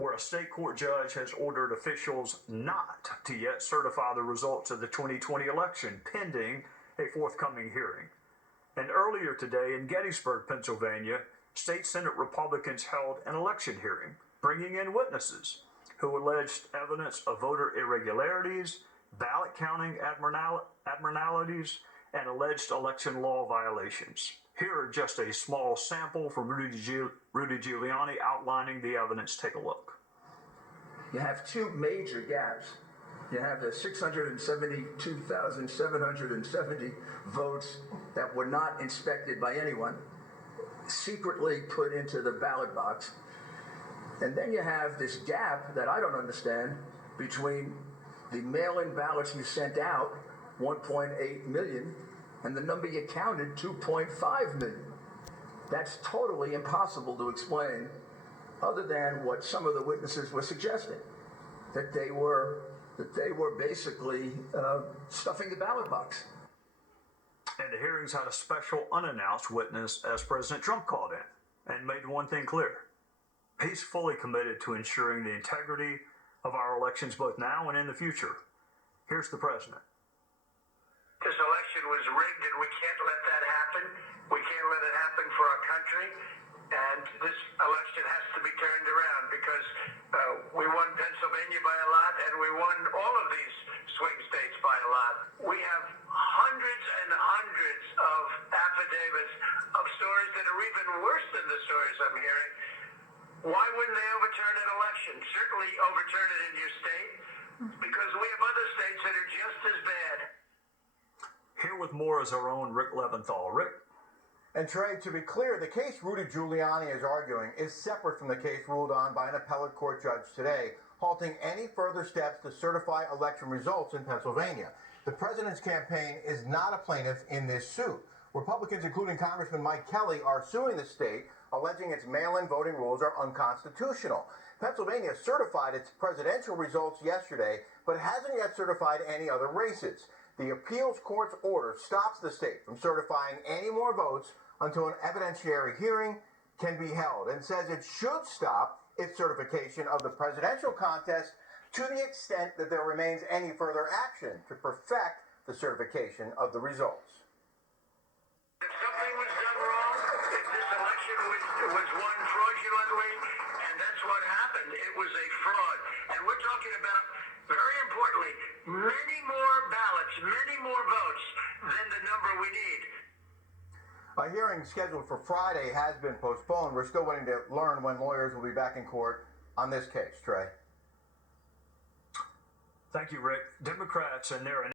where a state court judge has ordered officials not to yet certify the results of the 2020 election pending a forthcoming hearing. And earlier today in Gettysburg, Pennsylvania, state Senate Republicans held an election hearing, bringing in witnesses who alleged evidence of voter irregularities, ballot counting abnormalities, and alleged election law violations. Here are just a small sample from Rudy Giuliani outlining the evidence. Take a look. You have two major gaps. You have the 672,770 votes that were not inspected by anyone, secretly put into the ballot box. And then you have this gap that I don't understand between the mail-in ballots you sent out, 1.8 million, and the number you counted, 2.5 million. That's totally impossible to explain, other than what some of the witnesses were suggesting, that they were basically stuffing the ballot box. And the hearings had a special unannounced witness as President Trump called in and made one thing clear. He's fully committed to ensuring the integrity of our elections both now and in the future. Here's the president. This election was rigged, and we can't let that happen. We can't let it happen for our country. And this election has to be turned around because we won Pennsylvania by a lot, and we won all of these swing states by a lot. We have hundreds and hundreds of affidavits of stories that are even worse than the stories I'm hearing. Why wouldn't they overturn an election? Certainly overturn it in your state, because we have other states that are just as bad. Here with more is our own Rick Leventhal. Rick? And Trey, to be clear, the case Rudy Giuliani is arguing is separate from the case ruled on by an appellate court judge today, halting any further steps to certify election results in Pennsylvania. The president's campaign is not a plaintiff in this suit. Republicans, including Congressman Mike Kelly, are suing the state, alleging its mail-in voting rules are unconstitutional. Pennsylvania certified its presidential results yesterday, but hasn't yet certified any other races. The appeals court's order stops the state from certifying any more votes until an evidentiary hearing can be held, and says it should stop its certification of the presidential contest to the extent that there remains any further action to perfect the certification of the results. If something was done wrong, if this election was won fraudulently, and that's what happened, it was a fraud. And we're talking about, very importantly, many more ballots, many more votes than the number we need. A hearing scheduled for Friday has been postponed. We're still waiting to learn when lawyers will be back in court on this case. Trey? Thank you, Rick. Democrats and their